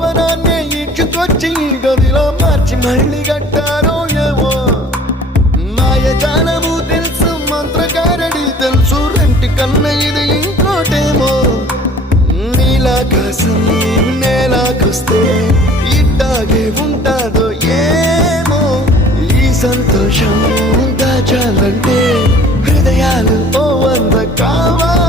భవనాన్ని ఈడ్చుకొచ్చి గదిలో మార్చి మళ్ళీ కట్టారో ఏమో మాయజాలము తెలుసు మంత్రకారడి తెలుసు రెంటి కన్న ఇది ఇంకోటేమో నీలాకాశం నేలాకొస్తే ఇట్టాగే ఉంటాదో ఏమో ఈ సంతోషం దాచాలంటే హృదయాలు ఓ వంద కావాలి